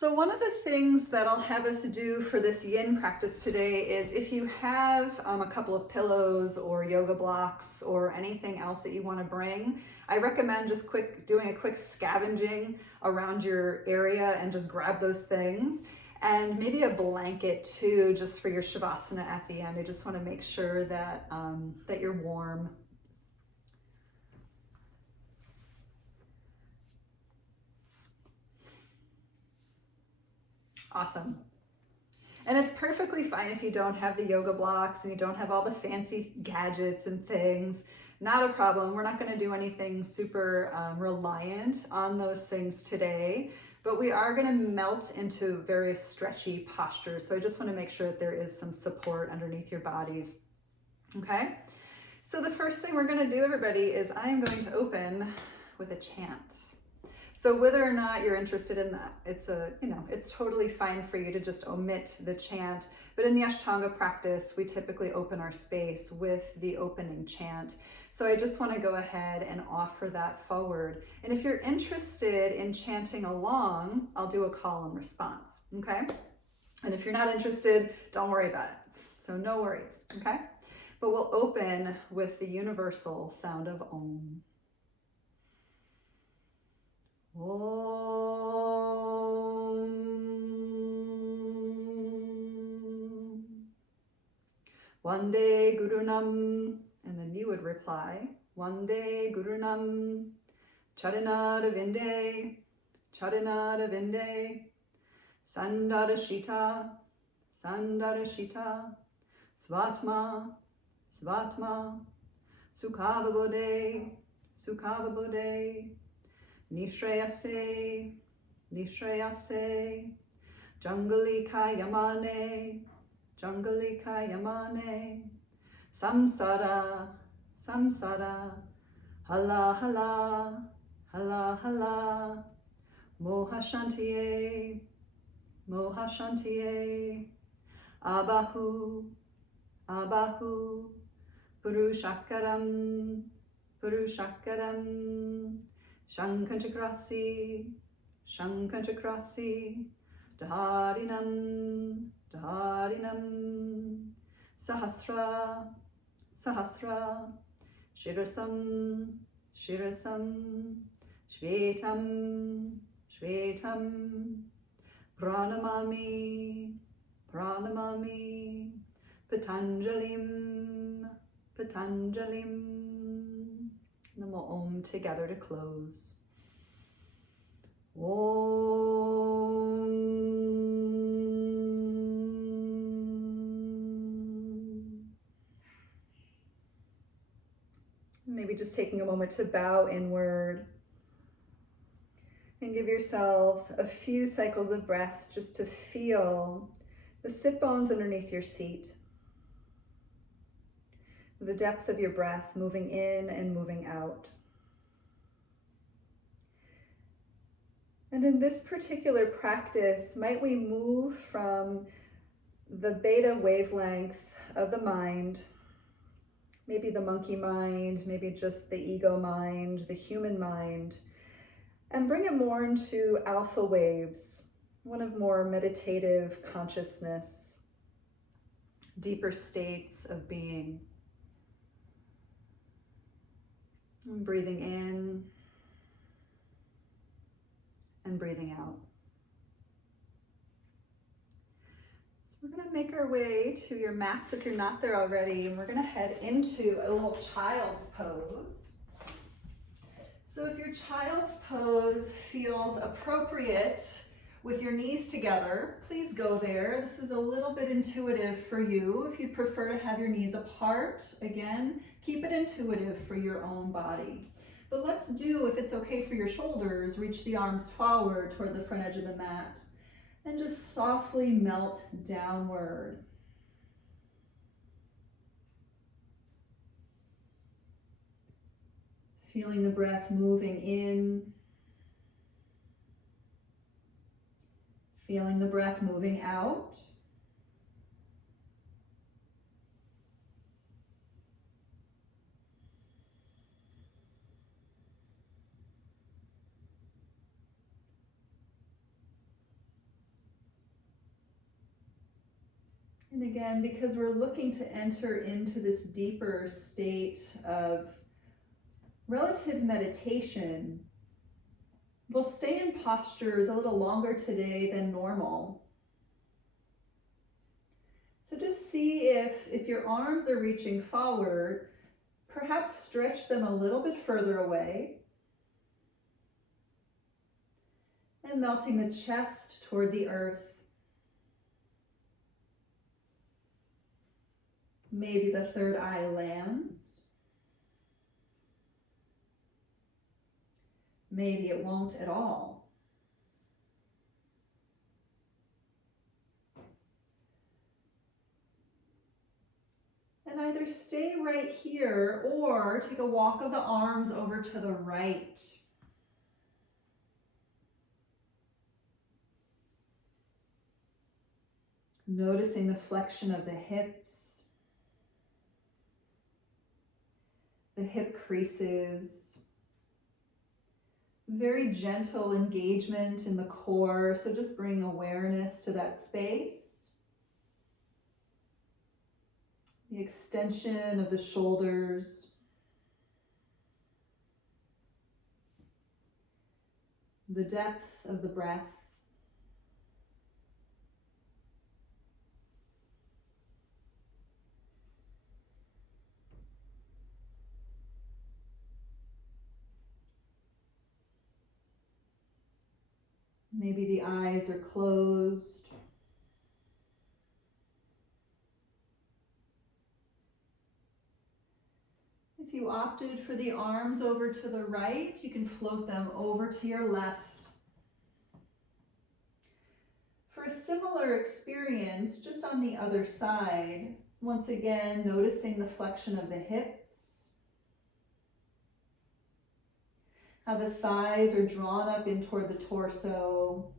So one of the things that I'll have us do for this yin practice today is if you have a couple of pillows or yoga blocks or anything else that you want to bring, I recommend just doing a quick scavenging around your area and just grab those things. And maybe a blanket too, just for your shavasana at the end. I just want to make sure that, that you're warm. Awesome. And it's perfectly fine if you don't have the yoga blocks and you don't have all the fancy gadgets and things. Not a problem. We're not going to do anything super reliant on those things today, but we are going to melt into various stretchy postures. So I just want to make sure that there is some support underneath your bodies. Okay? So the first thing we're going to do, everybody, is I am going to open with a chant. So whether or not you're interested in that, it's totally fine for you to just omit the chant. But in the Ashtanga practice, we typically open our space with the opening chant. So I just want to go ahead and offer that forward. And if you're interested in chanting along, I'll do a call and response, okay? And if you're not interested, don't worry about it. So no worries, okay? But we'll open with the universal sound of Om. Om. Vande Gurunam, and then you would reply, Vande Gurunam, Charanara Vinde, Charanara Vinde, Sandara Shita, Sandara Shita, Svatma, Svatma, Sukhava Bodhe, Sukhava Bodhe, Nishreyase, Nishreyase, Jangalika Yamane, Jangalika Yamane, Samsara, Samsara, Hala Hala, Hala Hala, Mohashantiye, Mohashantiye, Abahu, Abahu, Purushakaram, Purushakaram, Shankanchakrasi, Shankanchakrasi, Dharinam, Dharinam, Sahasra, Sahasra, Shirasam, Shirasam, Shvetam, Shvetam, Pranamami, Pranamami, Patanjalim, Patanjalim. And then we'll Om together to close. Om. Maybe just taking a moment to bow inward and give yourselves a few cycles of breath just to feel the sit bones underneath your seat. The depth of your breath moving in and moving out. And in this particular practice, might we move from the beta wavelength of the mind, maybe the monkey mind, maybe just the ego mind, the human mind, and bring it more into alpha waves, one of more meditative consciousness, deeper states of being. And breathing in and breathing out. So we're going to make our way to your mats if you're not there already, and we're going to head into a little child's pose. So if your child's pose feels appropriate with your knees together, please go there. This is a little bit intuitive for you. If you prefer to have your knees apart, again, keep it intuitive for your own body. But let's do, if it's okay for your shoulders, reach the arms forward toward the front edge of the mat and just softly melt downward. Feeling the breath moving in. Feeling the breath moving out. And again, because we're looking to enter into this deeper state of relative meditation, we'll stay in postures a little longer today than normal. So just see if your arms are reaching forward, perhaps stretch them a little bit further away. And melting the chest toward the earth. Maybe the third eye lands. Maybe it won't at all. And either stay right here or take a walk of the arms over to the right. Noticing the flexion of the hips, the hip creases, very gentle engagement in the core, so just bring awareness to that space. The extension of the shoulders, the depth of the breath. Maybe the eyes are closed. If you opted for the arms over to the right, you can float them over to your left. For a similar experience, just on the other side, once again, noticing the flexion of the hips, how the thighs are drawn up in toward the torso.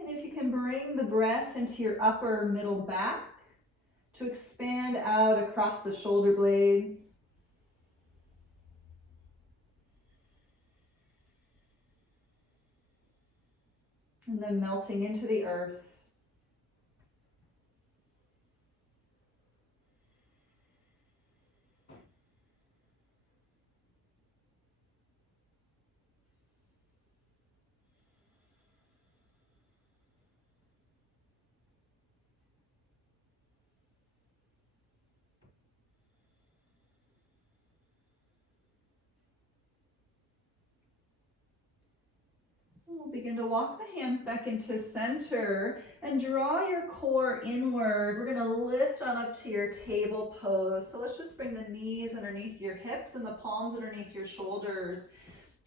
And if you can bring the breath into your upper middle back to expand out across the shoulder blades. And then melting into the earth. We'll begin to walk the hands back into center and draw your core inward. We're going to lift on up to your table pose. So let's just bring the knees underneath your hips and the palms underneath your shoulders.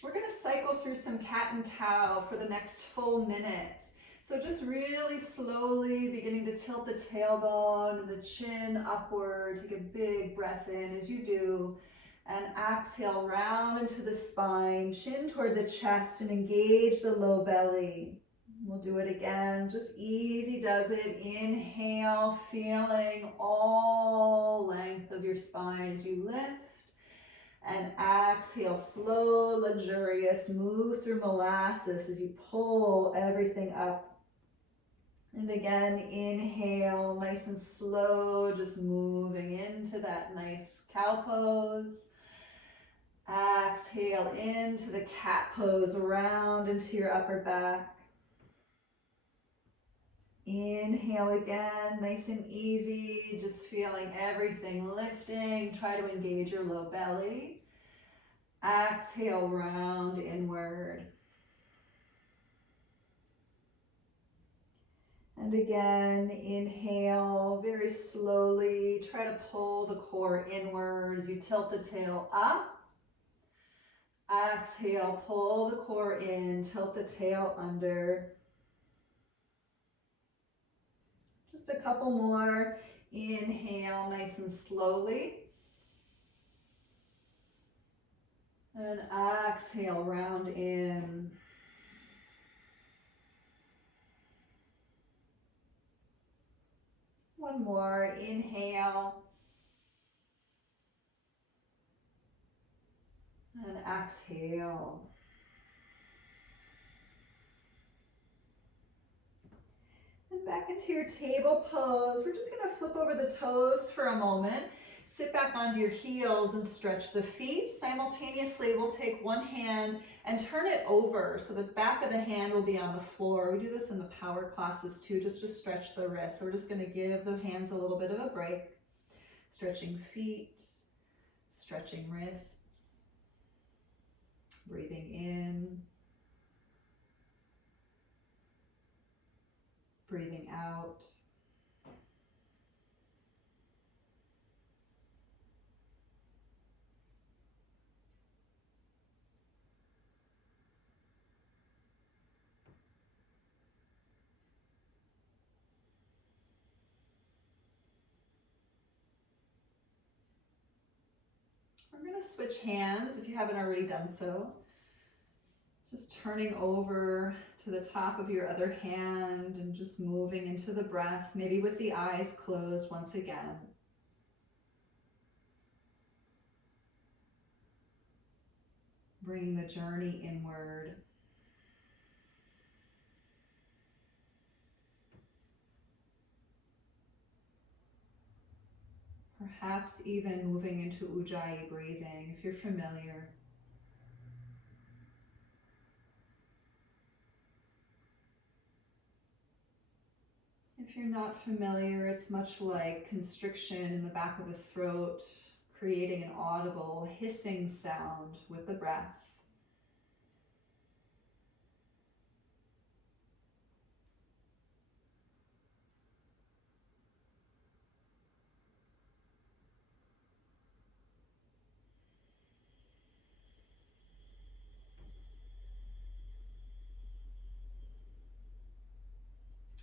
We're going to cycle through some cat and cow for the next full minute. So just really slowly beginning to tilt the tailbone and the chin upward. Take a big breath in as you do. And exhale, round into the spine, chin toward the chest, and engage the low belly. We'll do it again, just easy does it. Inhale, feeling all length of your spine as you lift. And exhale, slow, luxurious, move through molasses as you pull everything up. And again, inhale, nice and slow, just moving into that nice cow pose. Exhale into the cat pose, around into your upper back. Inhale again, nice and easy, just feeling everything lifting. Try to engage your low belly. Exhale, round inward. And again, inhale very slowly. Try to pull the core inwards. You tilt the tail up. Exhale, pull the core in, tilt the tail under. Just a couple more. Inhale, nice and slowly. And exhale, round in. One more. Inhale. And exhale. back into your table pose. We're just gonna flip over the toes for a moment. Sit back onto your heels and stretch the feet. Simultaneously, we'll take one hand and turn it over so the back of the hand will be on the floor. We do this in the power classes too, just to stretch the wrists. So we're just gonna give the hands a little bit of a break. Stretching feet, stretching wrists, breathing in, breathing out. We're going to switch hands if you haven't already done so. Just turning over to the top of your other hand and just moving into the breath, maybe with the eyes closed once again. Bringing the journey inward. Perhaps even moving into Ujjayi breathing if you're familiar. If you're not familiar, it's much like constriction in the back of the throat, creating an audible hissing sound with the breath.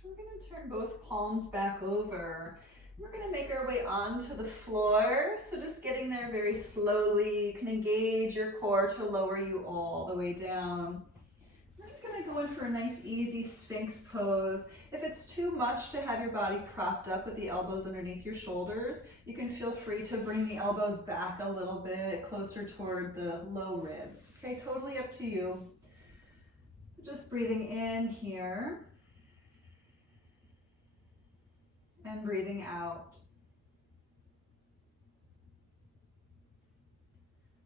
We're going to turn both palms back over. We're going to make our way onto the floor. So just getting there very slowly. You can engage your core to lower you all the way down. We're just going to go in for a nice easy Sphinx pose. If it's too much to have your body propped up with the elbows underneath your shoulders, you can feel free to bring the elbows back a little bit closer toward the low ribs. Okay, totally up to you. Just breathing in here. And breathing out.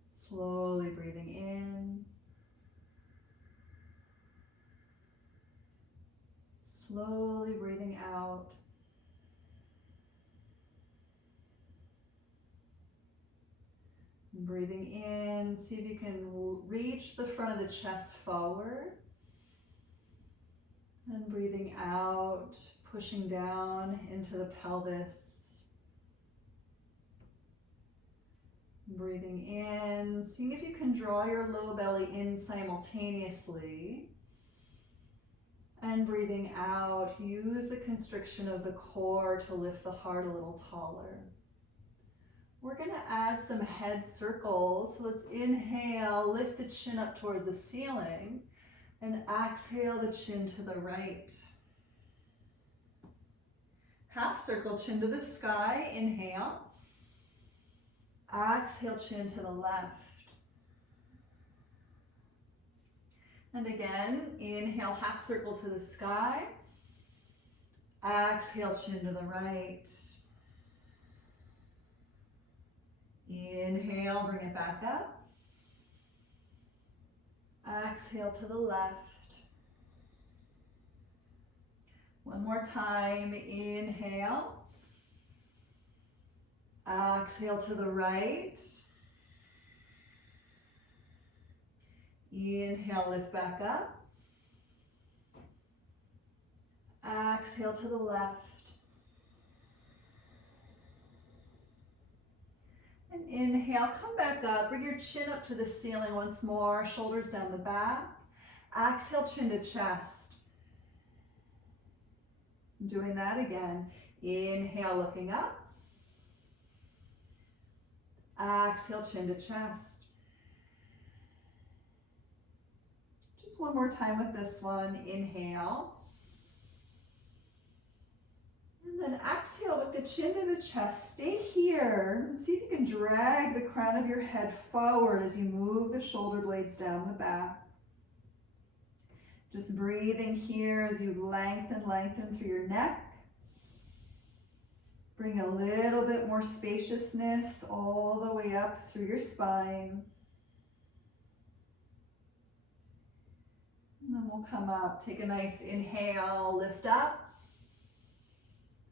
Slowly breathing in. Slowly breathing out. And breathing in, see if you can reach the front of the chest forward. And breathing out, pushing down into the pelvis. Breathing in, seeing if you can draw your low belly in simultaneously. And breathing out, use the constriction of the core to lift the heart a little taller. We're going to add some head circles. So let's inhale, lift the chin up toward the ceiling. And exhale the chin to the right. Half circle, chin to the sky, inhale. Exhale, chin to the left. And again, inhale, half circle to the sky. Exhale, chin to the right. Inhale, bring it back up. Exhale to the left. One more time, inhale. Exhale to the right. Inhale, lift back up. Exhale to the left. And inhale, come back up, bring your chin up to the ceiling once more, shoulders down the back. Exhale, chin to chest. Doing that again. Inhale, looking up. Exhale, chin to chest. Just one more time with this one. Inhale. And then exhale with the chin to the chest. Stay here and see if you can drag the crown of your head forward as you move the shoulder blades down the back. Just breathing here as you lengthen through your neck. Bring a little bit more spaciousness all the way up through your spine. And then we'll come up, take a nice inhale, lift up.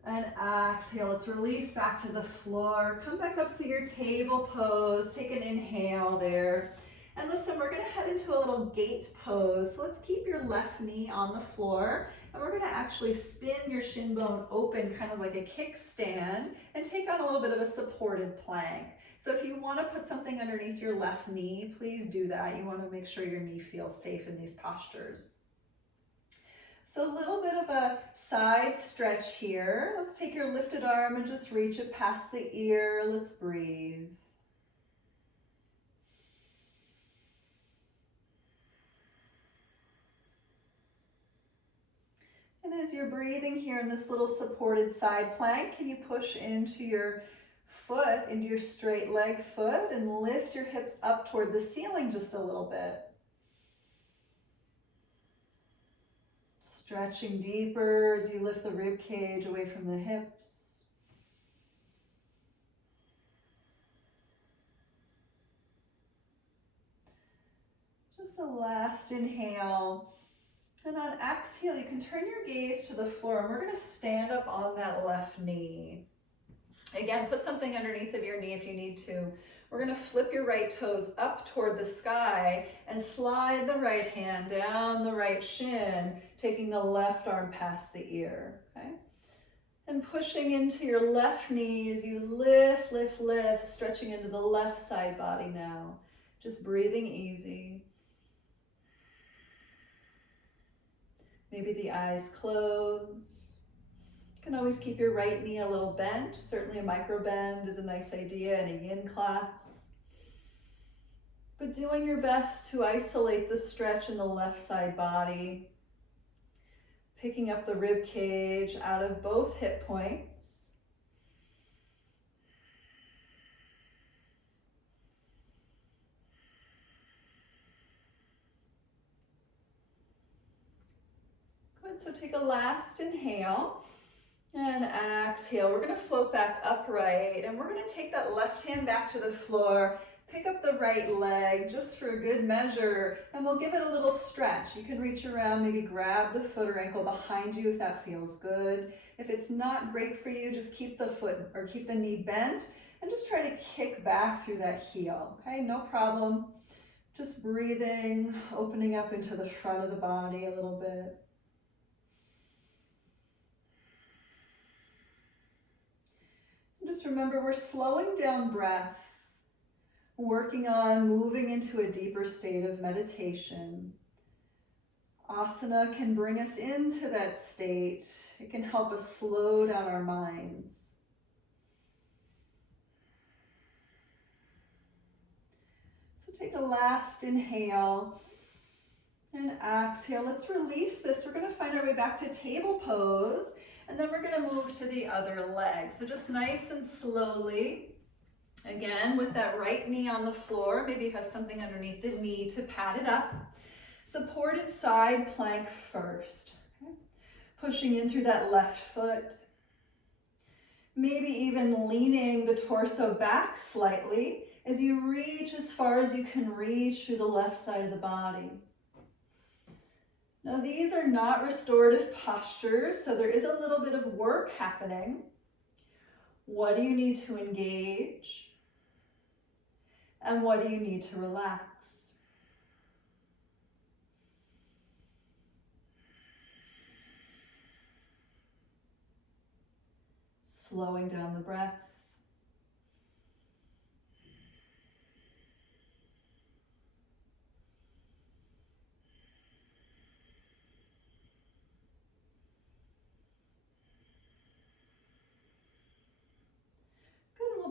And exhale, let's release back to the floor. Come back up through your table pose. Take an inhale there. And listen, we're gonna head into a little gate pose. So let's keep your left knee on the floor. And we're gonna actually spin your shin bone open, kind of like a kickstand, and take on a little bit of a supported plank. So if you wanna put something underneath your left knee, please do that. You wanna make sure your knee feels safe in these postures. So a little bit of a side stretch here. Let's take your lifted arm and just reach it past the ear. Let's breathe. And as you're breathing here in this little supported side plank, can you push into your foot, into your straight leg foot, and lift your hips up toward the ceiling just a little bit. Stretching deeper as you lift the rib cage away from the hips. Just a last inhale. And on exhale, you can turn your gaze to the floor, and we're going to stand up on that left knee. Again, put something underneath of your knee if you need to. We're going to flip your right toes up toward the sky and slide the right hand down the right shin, taking the left arm past the ear, okay? And pushing into your left knee as you lift, lift, lift, stretching into the left side body now. Just breathing easy. Maybe the eyes close. You can always keep your right knee a little bent. Certainly a micro bend is a nice idea in a yin class. But doing your best to isolate the stretch in the left side body. Picking up the rib cage out of both hip points. Good, so take a last inhale. And exhale, we're going to float back upright, and we're going to take that left hand back to the floor, pick up the right leg just for a good measure, and we'll give it a little stretch. You can reach around, maybe grab the foot or ankle behind you if that feels good. If it's not great for you, just keep the foot or keep the knee bent and just try to kick back through that heel, okay? No problem. Just breathing, opening up into the front of the body a little bit. Just remember, we're slowing down breath, working on moving into a deeper state of meditation. Asana can bring us into that state. It can help us slow down our minds. So take a last inhale and exhale. Let's release this. We're going to find our way back to table pose. And then we're going to move to the other leg. So just nice and slowly, again, with that right knee on the floor, maybe you have something underneath the knee to pad it up. Supported side plank first. Okay? Pushing in through that left foot. Maybe even leaning the torso back slightly as you reach as far as you can reach through the left side of the body. Now these are not restorative postures, so there is a little bit of work happening. What do you need to engage? And what do you need to relax? Slowing down the breath.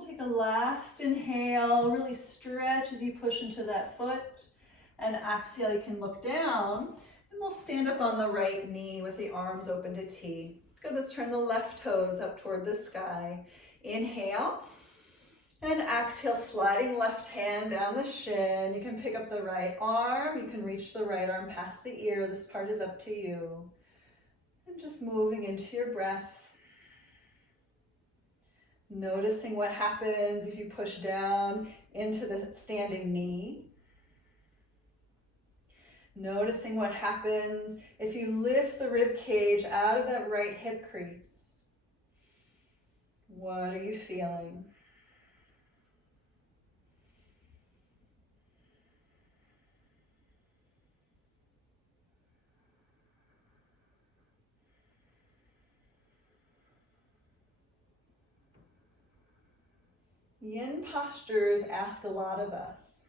Take a last inhale, really stretch as you push into that foot, and exhale, you can look down, and we'll stand up on the right knee with the arms open to T. Good, let's turn the left toes up toward the sky. Inhale, and exhale, sliding left hand down the shin. You can pick up the right arm, you can reach the right arm past the ear. This part is up to you. And just moving into your breath. Noticing what happens if you push down into the standing knee. Noticing what happens if you lift the rib cage out of that right hip crease. What are you feeling? Yin postures ask a lot of us,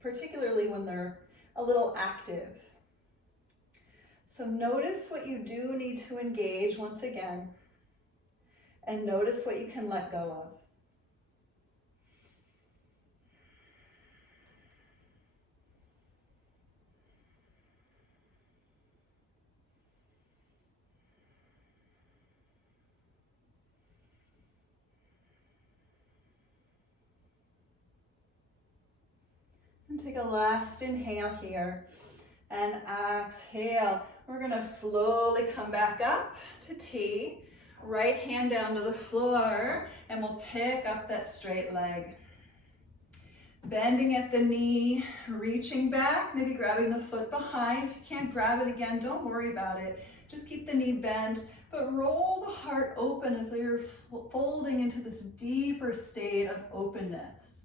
particularly when they're a little active. So notice what you do need to engage once again, and notice what you can let go of. And take a last inhale here, and exhale. We're gonna slowly come back up to T. Right hand down to the floor, and we'll pick up that straight leg. Bending at the knee, reaching back, maybe grabbing the foot behind. If you can't grab it again, don't worry about it. Just keep the knee bent, but roll the heart open as you're folding into this deeper state of openness.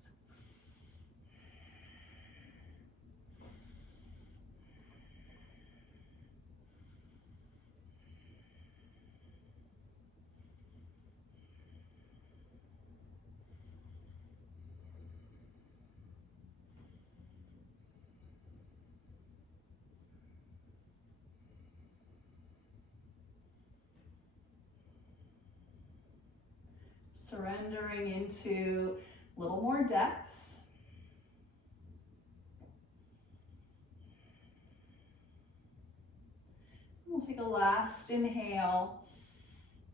Surrendering into a little more depth. We'll take a last inhale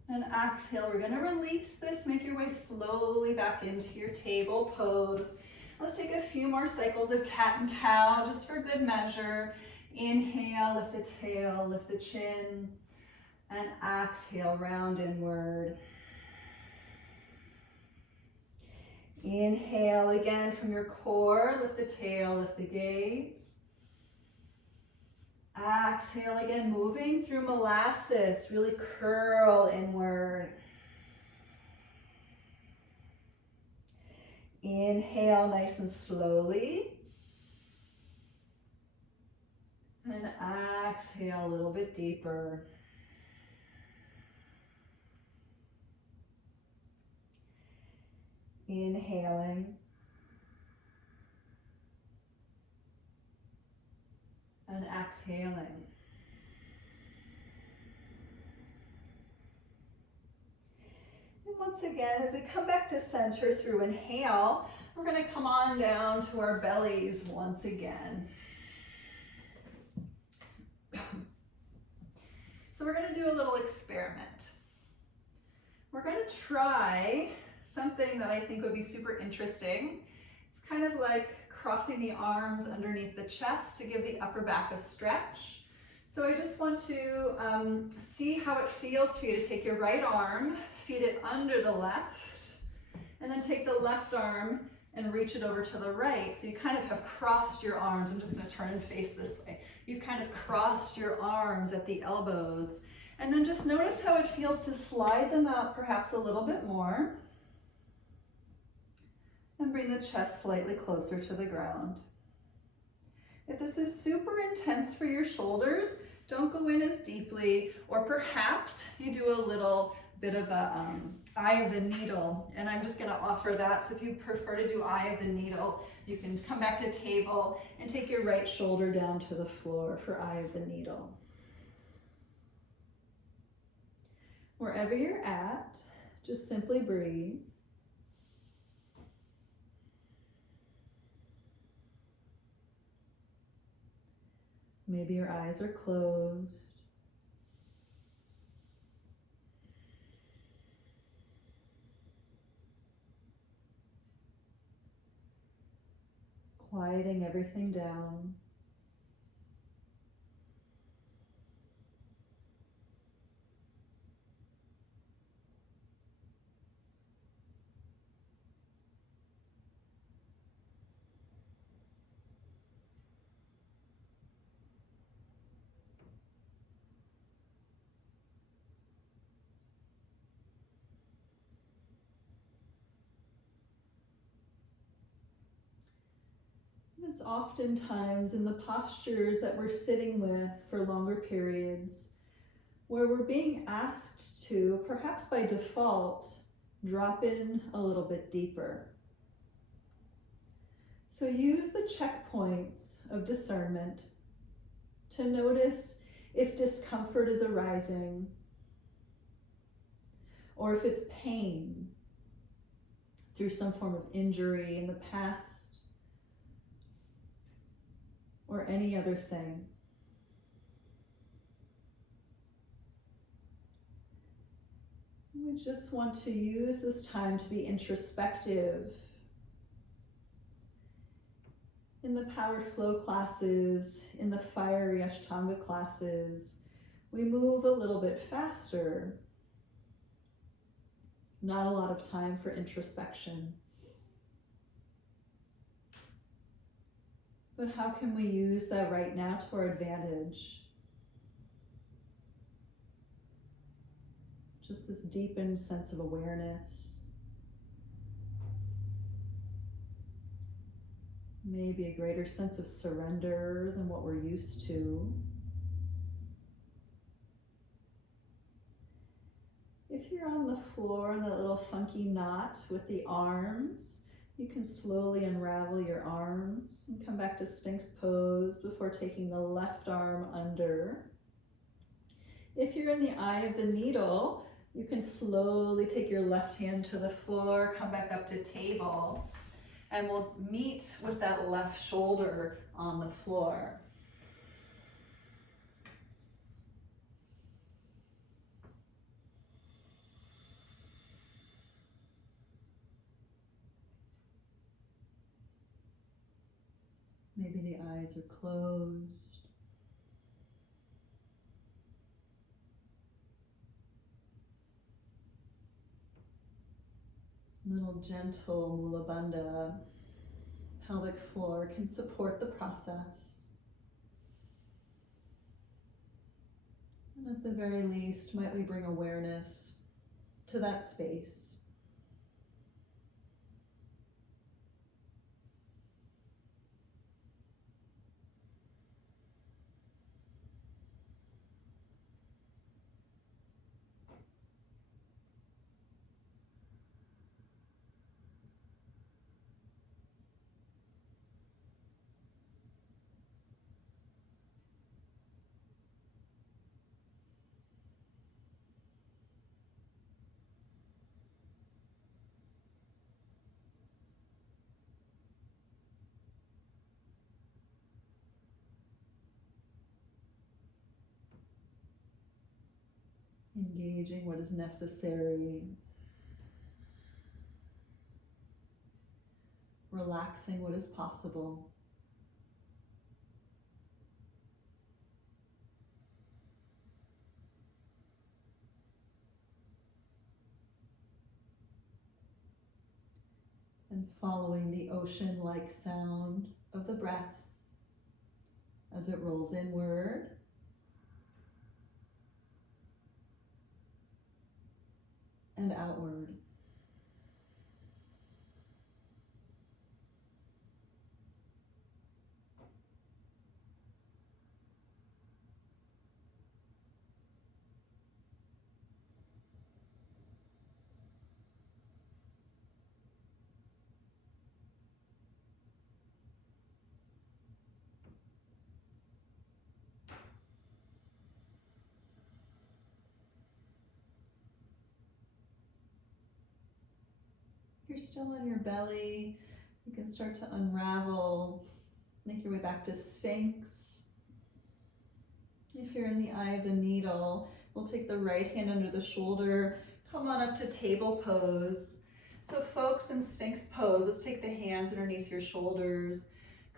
and exhale. We're going to release this. Make your way slowly back into your table pose. Let's take a few more cycles of cat and cow just for good measure. Inhale, lift the tail, lift the chin, and exhale, round inward. Inhale again from your core, lift the tail, lift the gaze. Exhale again, moving through molasses, really curl inward. Inhale nice and slowly. And exhale a little bit deeper. Inhaling. And exhaling. And once again, as we come back to center through inhale, we're going to come on down to our bellies once again. So we're going to do a little experiment. We're going to try something that I think would be super interesting. It's kind of like crossing the arms underneath the chest to give the upper back a stretch. So I just want to see how it feels for you to take your right arm, feed it under the left, and then take the left arm and reach it over to the right. So you kind of have crossed your arms. I'm just going to turn and face this way. You've kind of crossed your arms at the elbows. And then just notice how it feels to slide them out perhaps a little bit more. And bring the chest slightly closer to the ground. If this is super intense for your shoulders, don't go in as deeply, or perhaps you do a little bit of a eye of the needle, and I'm just going to offer that. So if you prefer to do eye of the needle, you can come back to table and take your right shoulder down to the floor for eye of the needle. Wherever you're at, just simply breathe. Maybe your eyes are closed. Quieting everything down. It's oftentimes in the postures that we're sitting with for longer periods where we're being asked to, perhaps by default, drop in a little bit deeper. So use the checkpoints of discernment to notice if discomfort is arising, or if it's pain through some form of injury in the past, or any other thing. We just want to use this time to be introspective. In the Power Flow classes, in the Fiery Ashtanga classes, we move a little bit faster. Not a lot of time for introspection. But how can we use that right now to our advantage? Just this deepened sense of awareness. Maybe a greater sense of surrender than what we're used to. If you're on the floor in that little funky knot with the arms, you can slowly unravel your arms and come back to Sphinx Pose before taking the left arm under. If you're in the eye of the needle, you can slowly take your left hand to the floor, come back up to table, and we'll meet with that left shoulder on the floor. Maybe the eyes are closed. Little gentle Mula Bandha pelvic floor can support the process. And at the very least, might we bring awareness to that space. Engaging what is necessary. Relaxing what is possible. And following the ocean-like sound of the breath as it rolls inward and outward. If you're still on your belly, you can start to unravel, make your way back to Sphinx. If you're in the eye of the needle, we'll take the right hand under the shoulder, come on up to table pose. So folks in Sphinx Pose, let's take the hands underneath your shoulders,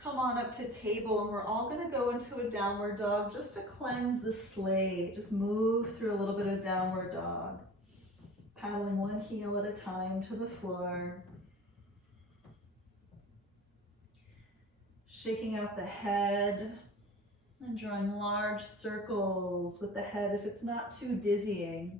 come on up to table, and we're all gonna go into a downward dog just to cleanse the slate. Just move through a little bit of downward dog. Paddling one heel at a time to the floor. Shaking out the head and drawing large circles with the head if it's not too dizzying.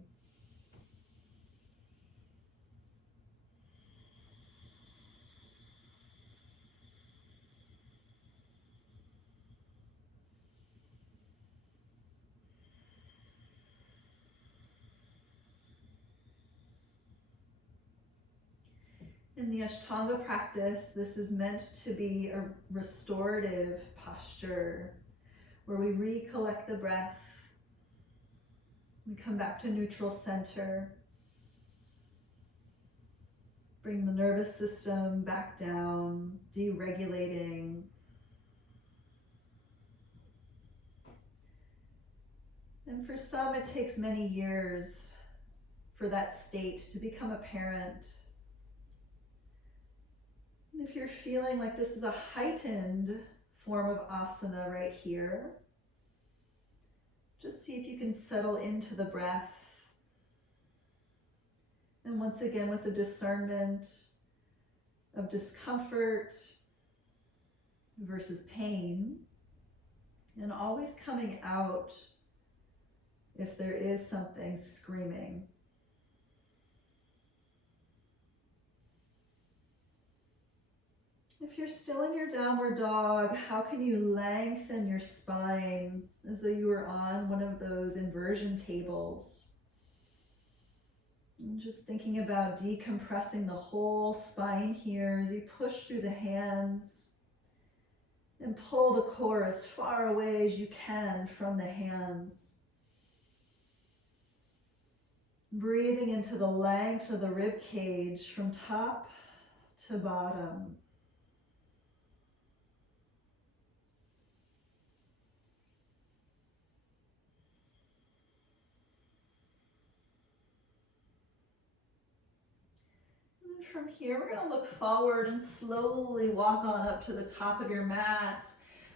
In the Ashtanga practice, this is meant to be a restorative posture where we recollect the breath. We come back to neutral center. Bring the nervous system back down, deregulating. And for some, it takes many years for that state to become apparent. And if you're feeling like this is a heightened form of asana right here, just see if you can settle into the breath. And once again, with the discernment of discomfort versus pain, and always coming out if there is something screaming. If you're still in your downward dog, how can you lengthen your spine as though you were on one of those inversion tables? And just thinking about decompressing the whole spine here as you push through the hands and pull the core as far away as you can from the hands. Breathing into the length of the rib cage from top to bottom. And from here, we're going to look forward and slowly walk on up to the top of your mat.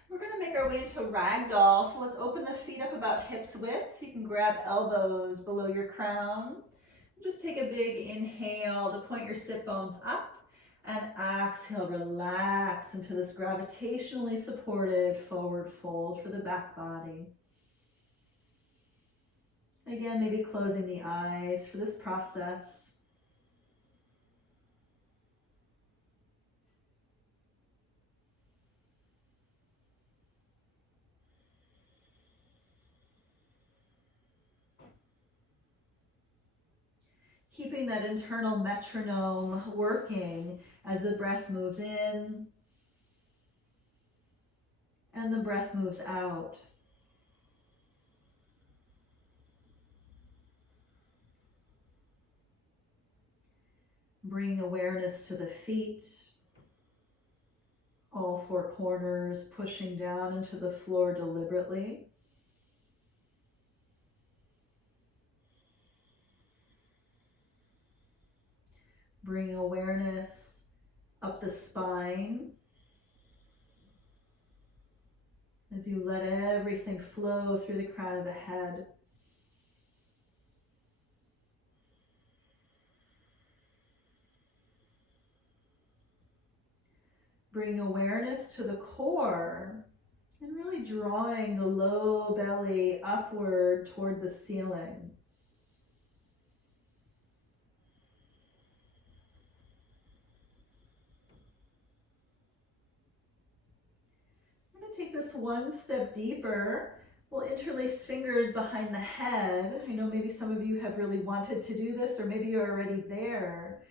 We're going to make our way into Ragdoll. So let's open the feet up about hips width. You can grab elbows below your crown. Just take a big inhale to point your sit bones up, and exhale, relax into this gravitationally supported forward fold for the back body. Again, maybe closing the eyes for this process. Keeping that internal metronome working as the breath moves in and the breath moves out. Bringing awareness to the feet, all four corners, pushing down into the floor deliberately. Bringing awareness up the spine as you let everything flow through the crown of the head. Bringing awareness to the core and really drawing the low belly upward toward the ceiling. Take this one step deeper. We'll interlace fingers behind the head. I know maybe some of you have really wanted to do this, or maybe you're already there.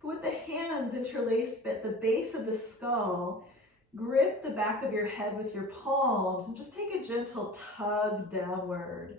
But with the hands interlaced at the base of the skull, grip the back of your head with your palms and just take a gentle tug downward.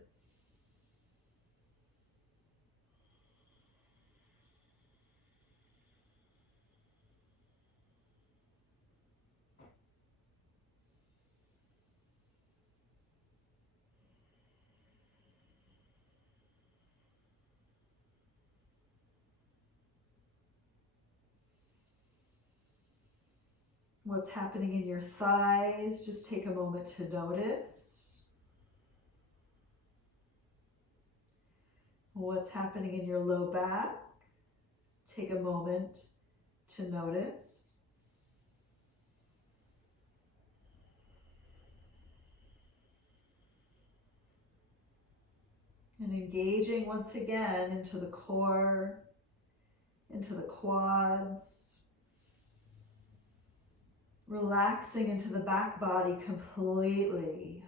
What's happening in your thighs, just take a moment to notice. What's happening in your low back, take a moment to notice. And engaging once again into the core, into the quads. Relaxing into the back body completely.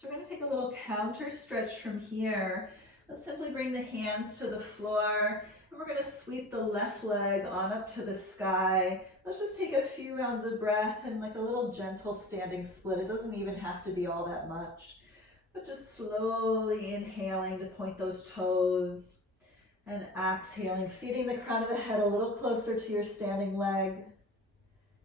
So we're going to take a little counter stretch from here. Let's simply bring the hands to the floor, and we're going to sweep the left leg on up to the sky. Let's just take a few rounds of breath and like a little gentle standing split. It doesn't even have to be all that much, but just slowly inhaling to point those toes and exhaling, feeding the crown of the head a little closer to your standing leg.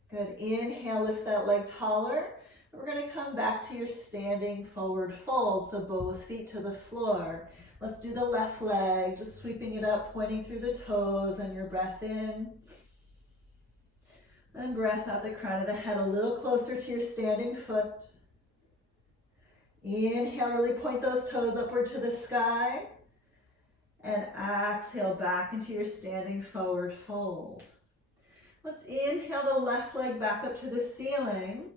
Good. Inhale, lift that leg taller. We're going to come back to your standing forward fold, so both feet to the floor. Let's do the left leg, just sweeping it up, pointing through the toes, and your breath in. And breath out the crown of the head a little closer to your standing foot. Inhale, really point those toes upward to the sky. And exhale back into your standing forward fold. Let's inhale the left leg back up to the ceiling.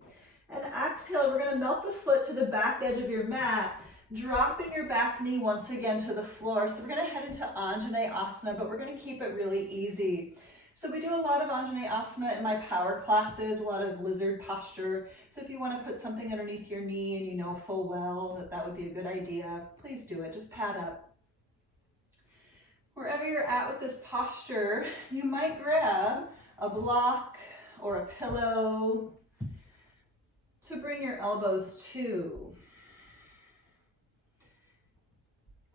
And exhale, we're going to melt the foot to the back edge of your mat, dropping your back knee once again to the floor. So we're going to head into Anjanae Asana, but we're going to keep it really easy. So we do a lot of Anjanae Asana in my power classes, a lot of lizard posture. So if you want to put something underneath your knee and you know full well that that would be a good idea, please do it. Just pad up. Wherever you're at with this posture, you might grab a block or a pillow to bring your elbows to.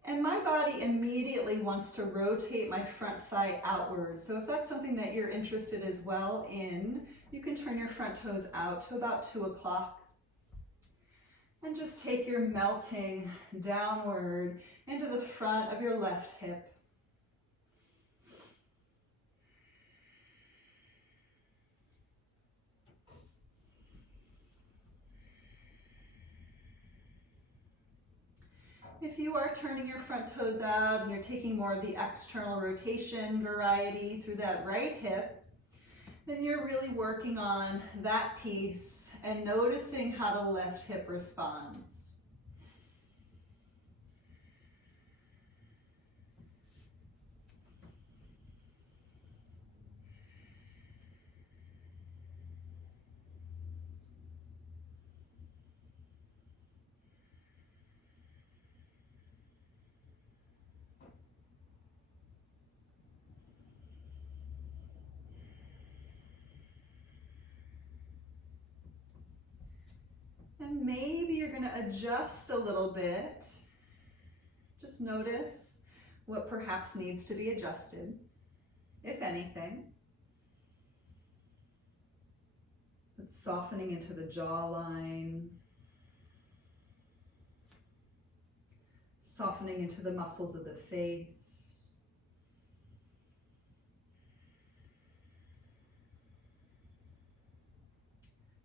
And my body immediately wants to rotate my front thigh outward. So if that's something that you're interested as well in, you can turn your front toes out to about 2 o'clock. And just take your melting downward into the front of your left hip. If you are turning your front toes out and you're taking more of the external rotation variety through that right hip, then you're really working on that piece and noticing how the left hip responds. And maybe you're going to adjust a little bit. Just notice what perhaps needs to be adjusted, if anything. It's softening into the jawline, softening into the muscles of the face.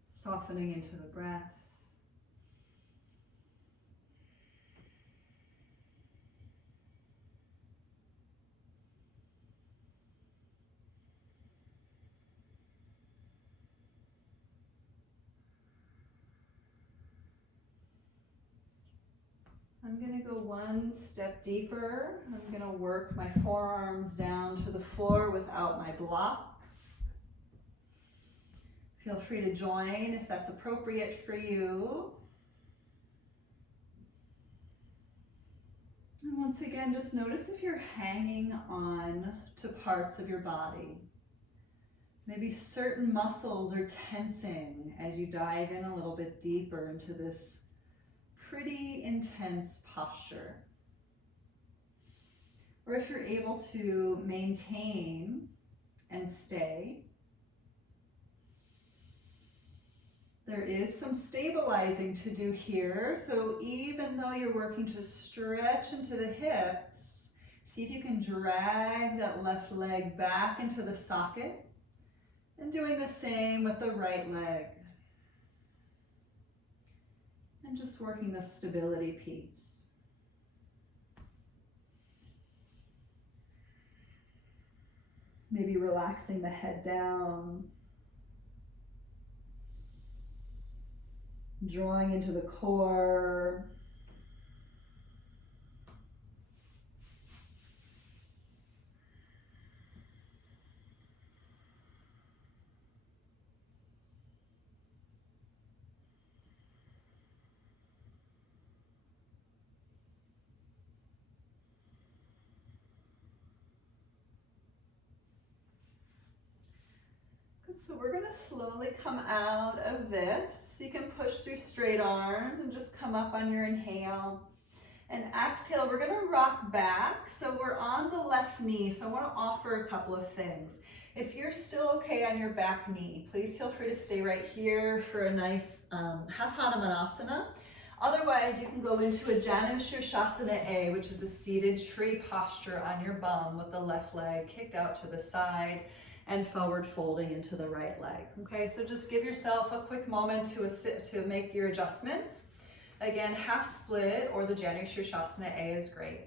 Softening into the breath. I'm going to go one step deeper. I'm going to work my forearms down to the floor without my block. Feel free to join if that's appropriate for you. And once again, just notice if you're hanging on to parts of your body. Maybe certain muscles are tensing as you dive in a little bit deeper into this pretty intense posture. Or if you're able to maintain and stay, there is some stabilizing to do here. So even though you're working to stretch into the hips, see if you can drag that left leg back into the socket, and doing the same with the right leg. And just working the stability piece. Maybe relaxing the head down. Drawing into the core. So we're gonna slowly come out of this. You can push through straight arms and just come up on your inhale. And exhale, we're gonna rock back. So we're on the left knee. So I wanna offer a couple of things. If you're still okay on your back knee, please feel free to stay right here for a nice half Hanumanasana. Otherwise, you can go into a Januszushasana A, which is a seated tree posture on your bum with the left leg kicked out to the side and forward folding into the right leg. Okay, so just give yourself a quick moment to make your adjustments. Again, half split or the Januszushasana A is great.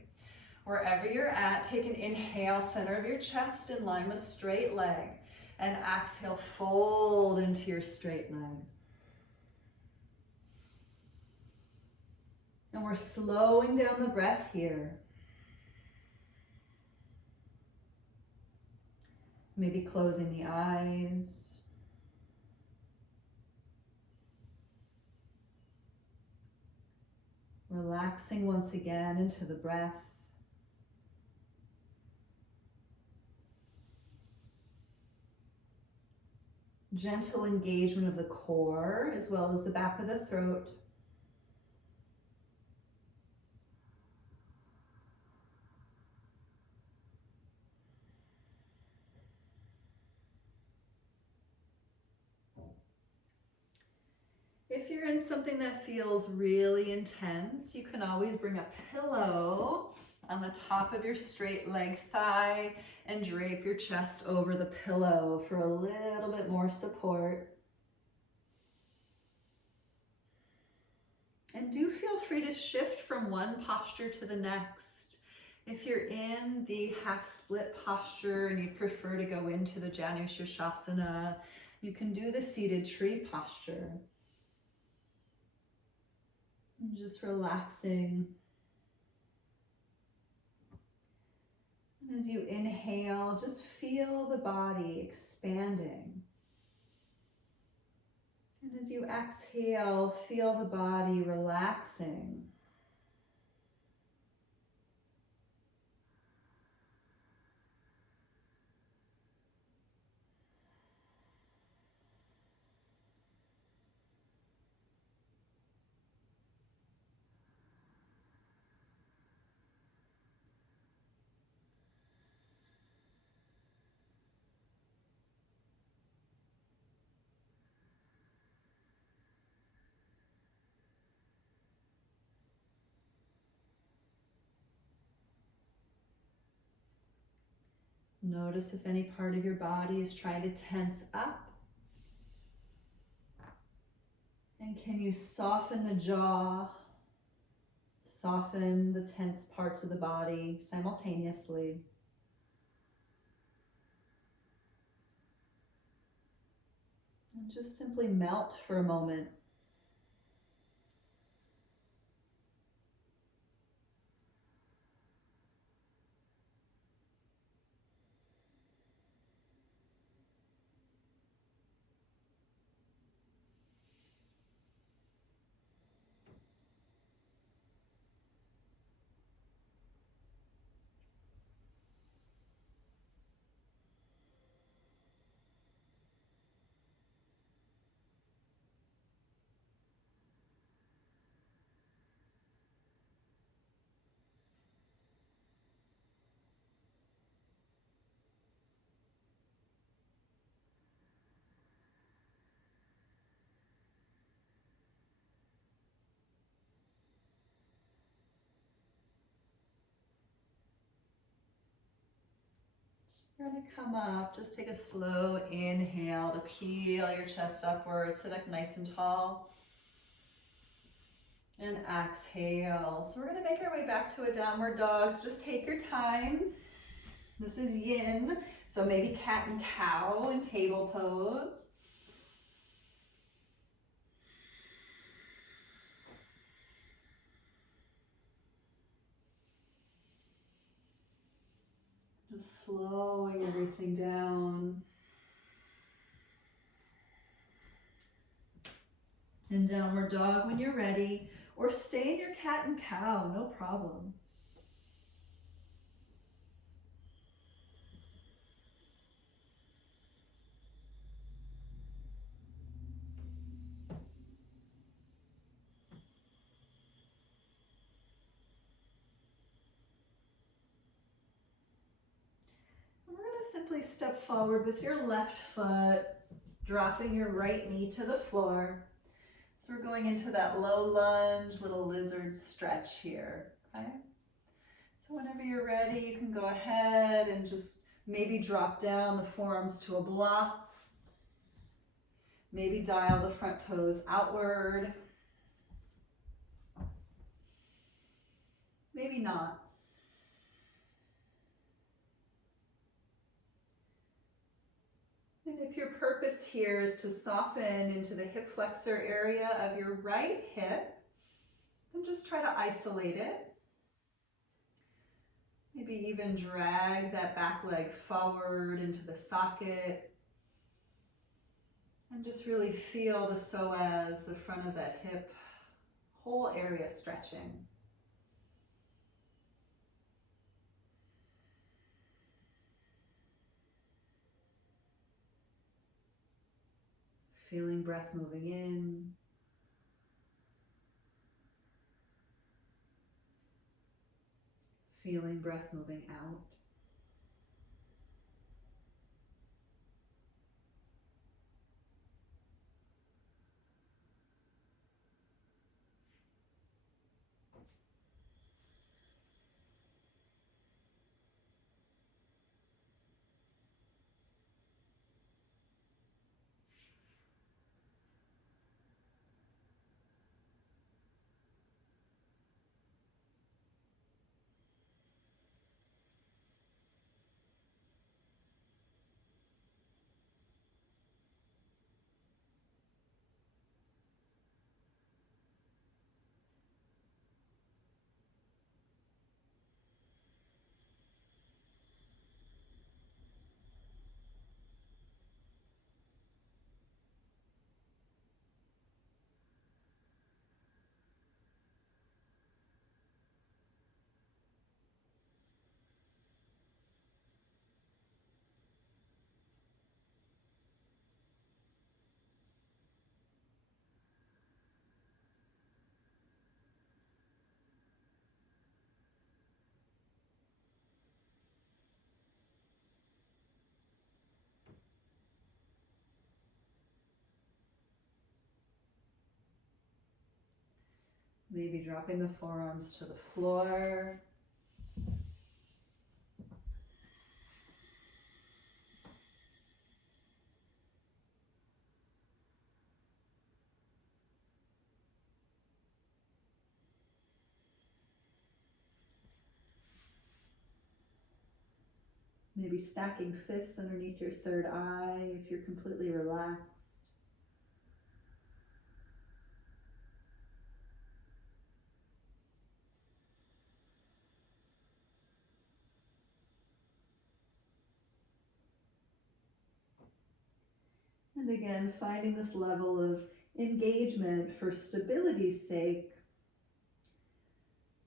Wherever you're at, take an inhale, center of your chest in line with straight leg, and exhale, fold into your straight leg. And we're slowing down the breath here. Maybe closing the eyes. Relaxing once again into the breath. Gentle engagement of the core as well as the back of the throat. If you're in something that feels really intense, you can always bring a pillow on the top of your straight leg thigh and drape your chest over the pillow for a little bit more support. And do feel free to shift from one posture to the next. If you're in the half split posture and you prefer to go into the Januszushasana, you can do the seated tree posture. And just relaxing. And as you inhale, just feel the body expanding. And as you exhale, feel the body relaxing. Notice if any part of your body is trying to tense up. And can you soften the jaw, soften the tense parts of the body simultaneously? And just simply melt for a moment. You're going to come up, just take a slow inhale to peel your chest upwards, sit up nice and tall. And exhale. So we're going to make our way back to a downward dog. So just take your time. This is yin. So maybe cat and cow in table pose. Just slowing everything down. And downward dog when you're ready, or stay in your cat and cow, no problem. simply step forward with your left foot, dropping your right knee to the floor. So we're going into that low lunge, little lizard stretch here, okay? So whenever you're ready, you can go ahead and just maybe drop down the forearms to a block. Maybe dial the front toes outward. Maybe not. And if your purpose here is to soften into the hip flexor area of your right hip, then just try to isolate it. Maybe even drag that back leg forward into the socket. And just really feel the psoas, the front of that hip, whole area stretching. Feeling breath moving in. Feeling breath moving out. Maybe dropping the forearms to the floor. Maybe stacking fists underneath your third eye if you're completely relaxed. And again, finding this level of engagement for stability's sake.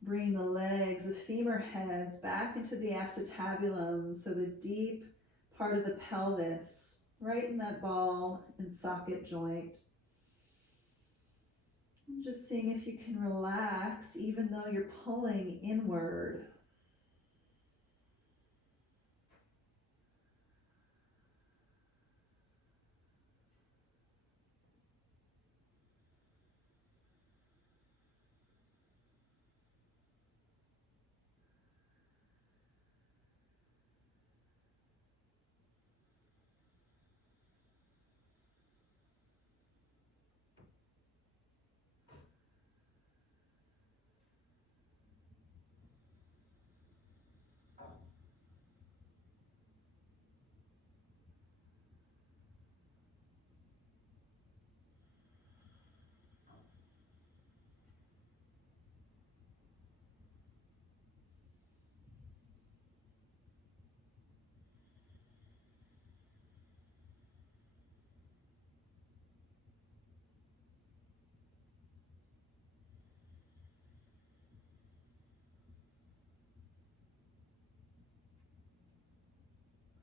Bring the legs, the femur heads back into the acetabulum, so the deep part of the pelvis, right in that ball and socket joint. And just seeing if you can relax even though you're pulling inward.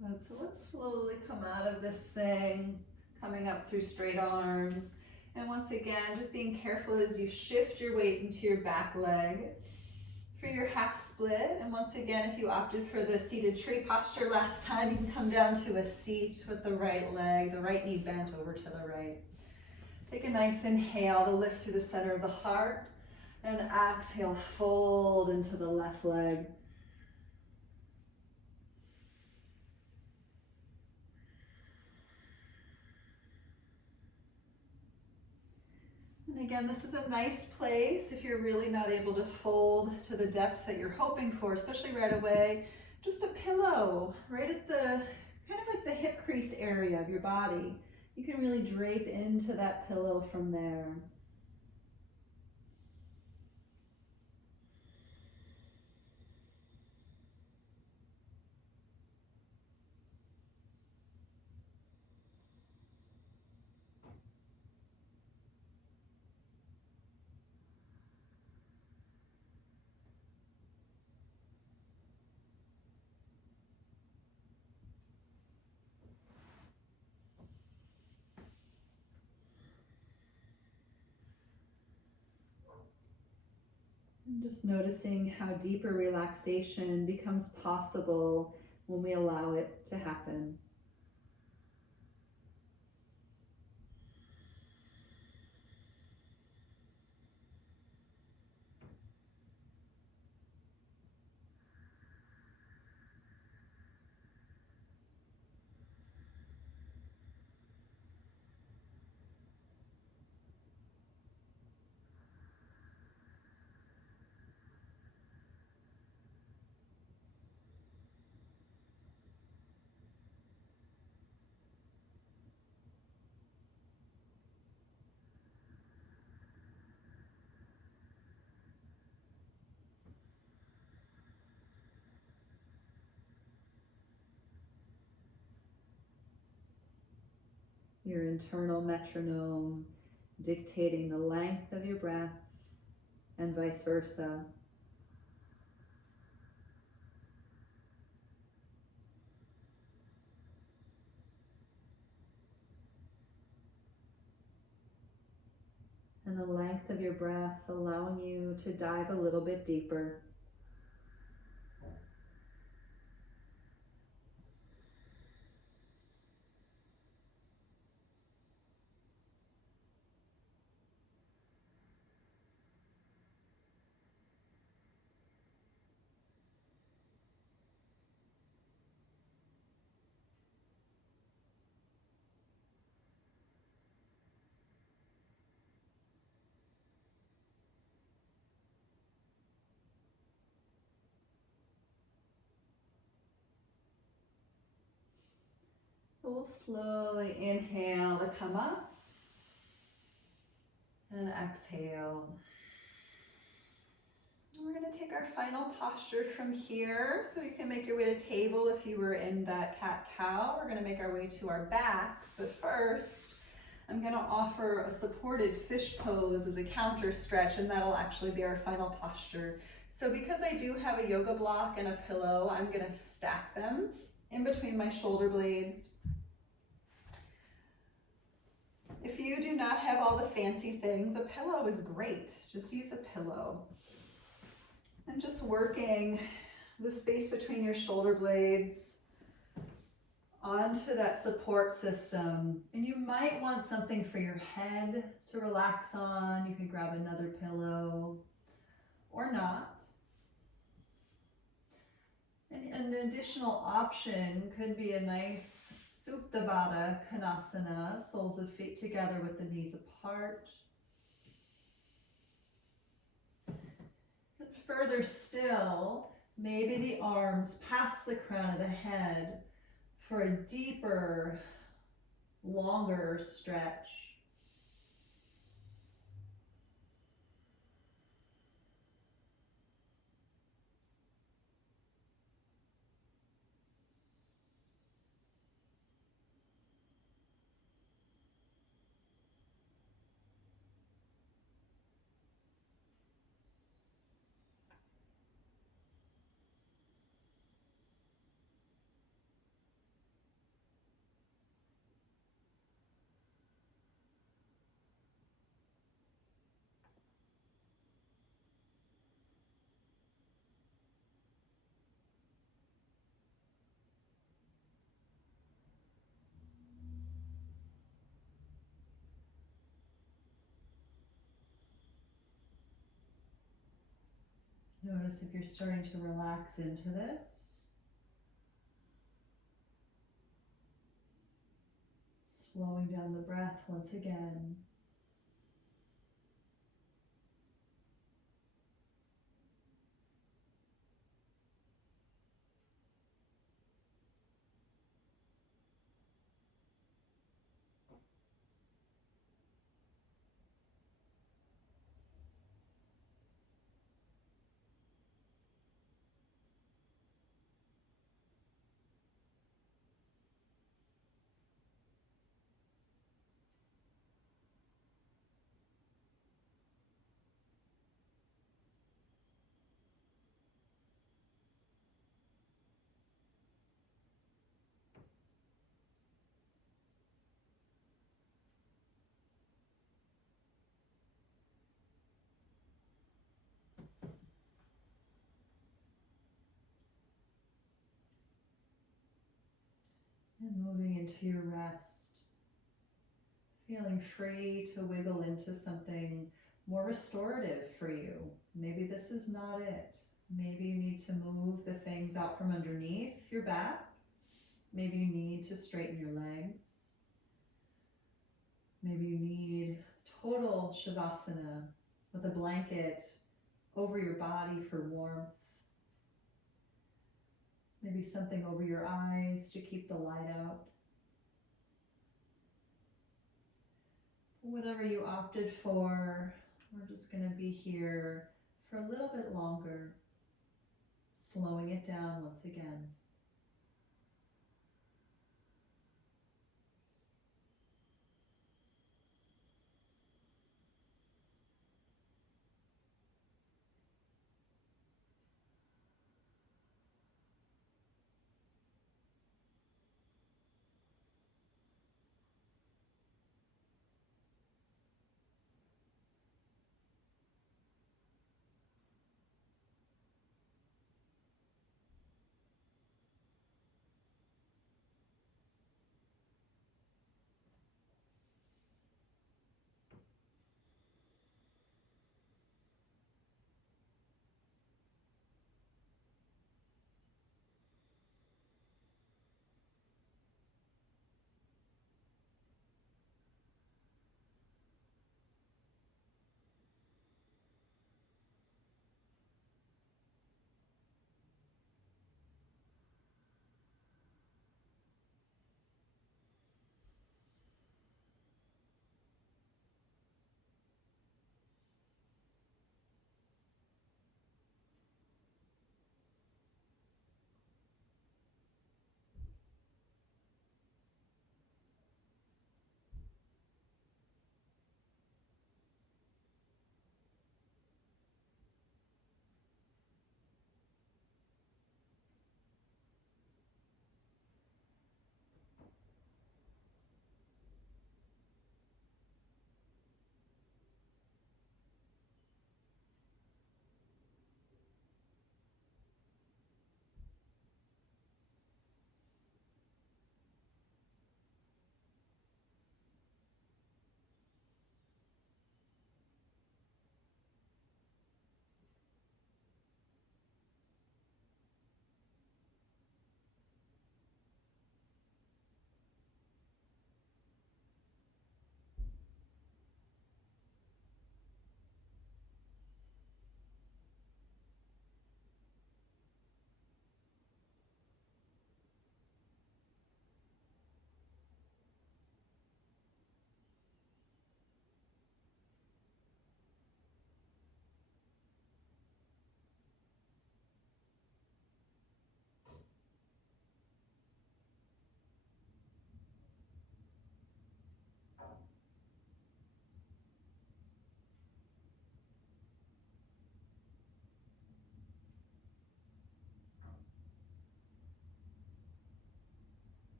Good. So let's slowly come out of this thing, coming up through straight arms. And once again, just being careful as you shift your weight into your back leg. for your half split. And once again, if you opted for the seated tree posture last time, you can come down to a seat with the right leg, the right knee bent over to the right. Take a nice inhale to lift through the center of the heart, and exhale, fold into the left leg. And again, this is a nice place if you're really not able to fold to the depth that you're hoping for, especially right away. Just a pillow right at the, kind of like the hip crease area of your body. You can really drape into that pillow from there. Just noticing how deeper relaxation becomes possible when we allow it to happen. Your internal metronome dictating the length of your breath and vice versa. And the length of your breath allowing you to dive a little bit deeper. So we'll slowly inhale to come up and exhale. We're going to take our final posture from here. So you can make your way to table if you were in that cat-cow. We're going to make our way to our backs, but first I'm going to offer a supported fish pose as a counter stretch, and that'll actually be our final posture. So because I do have a yoga block and a pillow, I'm going to stack them in between my shoulder blades. If you do not have all the fancy things, a pillow is great. Just use a pillow. And just working the space between your shoulder blades onto that support system. And you might want something for your head to relax on. You can grab another pillow or not. And an additional option could be a nice Supta Baddha Konasana, soles of feet together with the knees apart. And further still, maybe the arms past the crown of the head for a deeper, longer stretch. Notice if you're starting to relax into this. Slowing down the breath once again. And moving into your rest. Feeling free to wiggle into something more restorative for you. Maybe this is not it. Maybe you need to move the things out from underneath your back. Maybe you need to straighten your legs. Maybe you need total Shavasana with a blanket over your body for warmth. Maybe something over your eyes to keep the light out. Whatever you opted for, we're just going to be here for a little bit longer, slowing it down once again.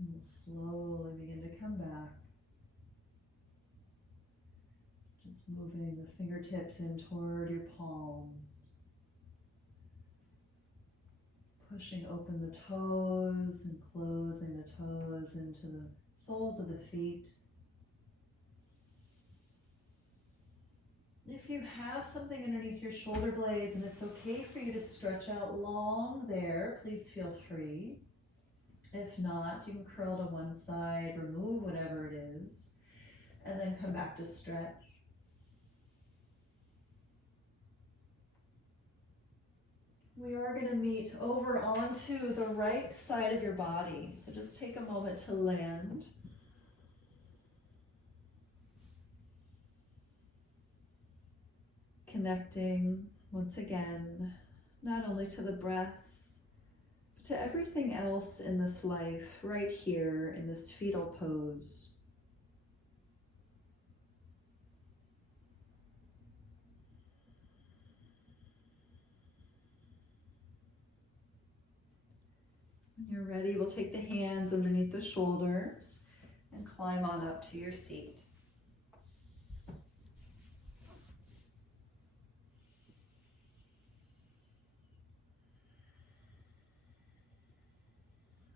And we'll slowly begin to come back. Moving the fingertips in toward your palms. Pushing open the toes and closing the toes into the soles of the feet. If you have something underneath your shoulder blades and it's okay for you to stretch out long there, please feel free. If not, you can curl to one side, remove whatever it is, and then come back to stretch. We are going to meet over onto the right side of your body. So just take a moment to land. Connecting once again, not only to the breath, but to everything else in this life, right here in this fetal pose. When you're ready, we'll take the hands underneath the shoulders and climb on up to your seat.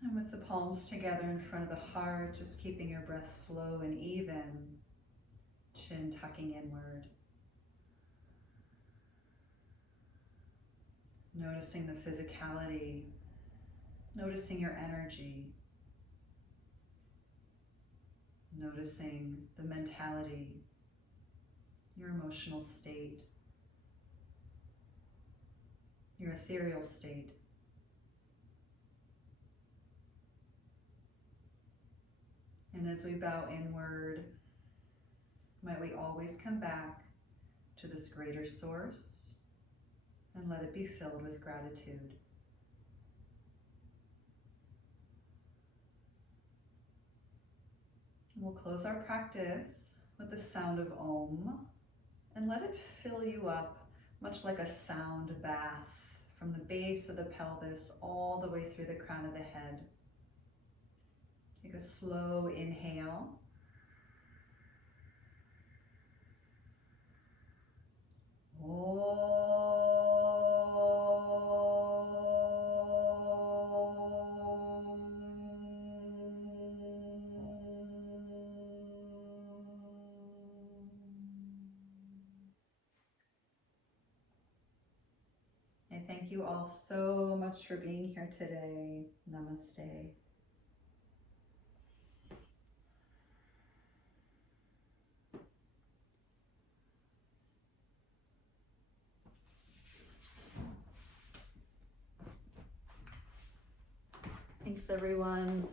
And with the palms together in front of the heart, just keeping your breath slow and even, chin tucking inward. Noticing the physicality, noticing your energy, noticing the mentality, your emotional state, your ethereal state. And as we bow inward, might we always come back to this greater source and let it be filled with gratitude. We'll close our practice with the sound of Om and let it fill you up much like a sound bath from the base of the pelvis all the way through the crown of the head. Take a slow inhale. I thank you all so much for being here today. Namaste. Thanks, everyone.